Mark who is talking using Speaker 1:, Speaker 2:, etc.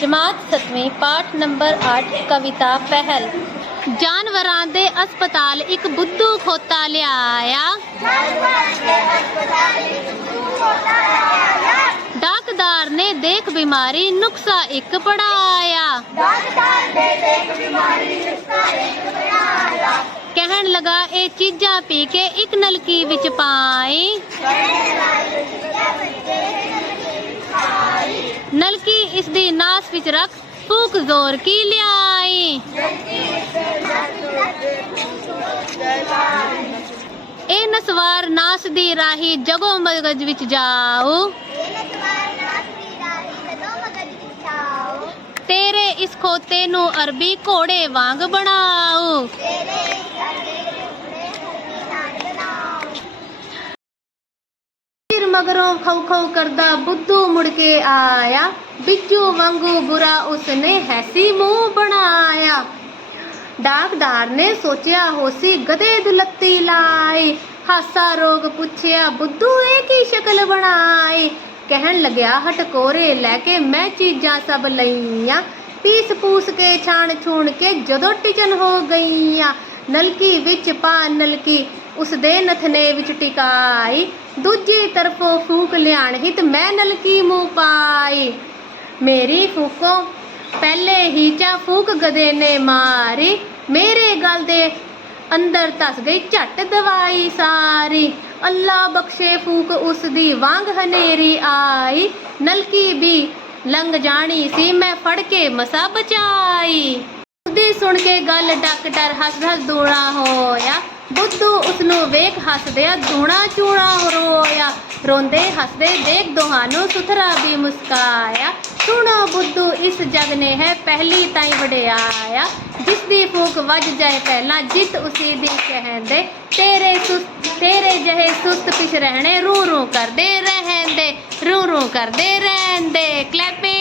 Speaker 1: ਜਮਾਤ 7ਵੀਂ ਪਾਠ ਨੰਬਰ 8 ਕਵਿਤਾ ਪਹਿਲ। ਜਾਨਵਰਾਂ ਦੇ ਹਸਪਤਾਲ ਇੱਕ ਬੁੱਧੂ ਖੋਤਾ ਲਿਆਇਆ। ਡਾਕਦਾਰ ਨੇ ਦੇਖ ਬਿਮਾਰੀ ਨੁਕਸਾ ਇੱਕ ਪੜਾਇਆ। ਕਹਿਣ ਲਗਾ, ਇਹ ਚੀਜ਼ਾਂ ਪੀ ਕੇ ਇੱਕ ਨਲਕੀ ਵਿੱਚ ਪਾਈ ਨਲਕੀ ਇਸ ਦੀ ਨਾਸ ਵਿੱਚ ਰੱਖ ਫੂਕ ਜ਼ੋਰ ਕੀ ਲਿਆਈ? ਇਹ ਨਸਵਾਰ ਨਾਸ ਦੀ ਰਾਹੀ ਜਗੋ ਮਗਜ ਵਿੱਚ ਜਾਓ ਤੇਰੇ ਇਸ ਖੋਤੇ ਨੂੰ ਅਰਬੀ ਘੋੜੇ ਵਾਂਗ ਬਣਾਓ ਫਿਰ ਮਗਰੋਂ ਖਉ ਖਉ ਕਰਦਾ ਬੁੱਧੂ ਮੁੜ ਕੇ ਆਇਆ। ਬਿੱਜੂ ਵਾਂਗੂ ਬੁਰਾ ਉਸਨੇ ਹੈਸੀ ਮੂੰਹ ਬਣਾਇਆ। ਡਾਕਦਾਰ ਨੇ ਸੋਚਿਆ ਹੋਸੀ ਗਧੇ ਦੁਲੱਤੀ ਲਾਈ ਹਾਸਾ ਰੋਗ ਪੁੱਛਿਆ, ਬੁੱਧੂ, ਇਹ ਕੀ ਸ਼ਕਲ ਬਣਾਈ ਕਹਿਣ ਲੱਗਿਆ, ਹਟਕੋਰੇ ਲੈ ਕੇ ਮੈਂ ਚੀਜ਼ਾਂ ਸਭ ਲਈਆਂ। ਪੀਸ ਪੂਸ ਕੇ ਛਾਣ ਛੂਣ ਕੇ ਜਦੋਂ ਟਿਚਨ ਹੋ ਗਈਆਂ। ਨਲਕੀ ਵਿੱਚ ਪਾ ਨਲਕੀ ਉਸ ਦੇ ਨਥਨੇ ਵਿੱਚ ਟਿਕਾਈ, ਦੂਜੀ ਤਰਫੋਂ ਫੂਕ ਲਿਆਣ ਹਿਤ ਮੈਂ ਨਲਕੀ ਮੂੰਹ ਪਾਈ? ਮੇਰੀ ਫੂਕੋ ਪਹਿਲੇ ਹੀ ਚਾ ਫੂਕ ਗਦੇ ਨੇ ਮਾਰੀ, ਮੇਰੇ ਗਲ ਦੇ ਅੰਦਰ ਤਸ ਗਈ ਝੱਟ ਦਵਾਈ ਸਾਰੀ। ਅੱਲਾ ਬਖਸ਼ੇ ਫੂਕ ਉਸ ਦੀ ਵਾਂਗ ਹਨੇਰੀ ਆਈ ਨਲਕੀ ਵੀ ਲੰਘ ਜਾਣੀ ਸੀ ਮੈਂ ਫੜ ਕੇ ਮਸਾ ਬਚਾਈ। ਉਸਦੀ ਸੁਣ ਕੇ ਗੱਲ ਡਾਕਟਰ ਹੱਸ ਹੱਸ ਦੂਣਾ ਹੋਇਆ। ਬੁੱਧੂ ਉਸ ਨੂੰ ਵੇਖ ਹੱਸਦਿਆ ਦੂਣਾ ਚੂਣਾ ਰੋਇਆ। ਰੋਂਦੇ ਹੱਸਦੇ ਦੇਖ ਦੋਹਾਂ ਸੁਥਰਾ ਵੀ ਮੁਸਕਾਇਆ। ਸੁਣੋ ਬੁੱਧੂ, ਇਸ ਜਗ ਨੇ ਹੈ ਪਹਿਲੀ ਤਾਈ ਵਡਿਆਇਆ। ਜਿਸ ਦੀ ਫੂਕ ਵੱਜ ਜਾਏ ਪਹਿਲਾਂ ਜਿੱਤ ਉਸੀ ਦੀ ਕਹਿੰਦੇ। ਤੇਰੇ ਸੁਸਤ ਤੇਰੇ ਜਹੇ ਸੁਸਤ ਪਿਛ ਰਹਿਣੇ ਰੂ ਰੂ ਕਰਦੇ ਰਹਿੰਦੇ ਰੂ ਰੂ ਕਰਦੇ ਰਹਿੰਦੇ। ਕਲੈਪਿੰਗ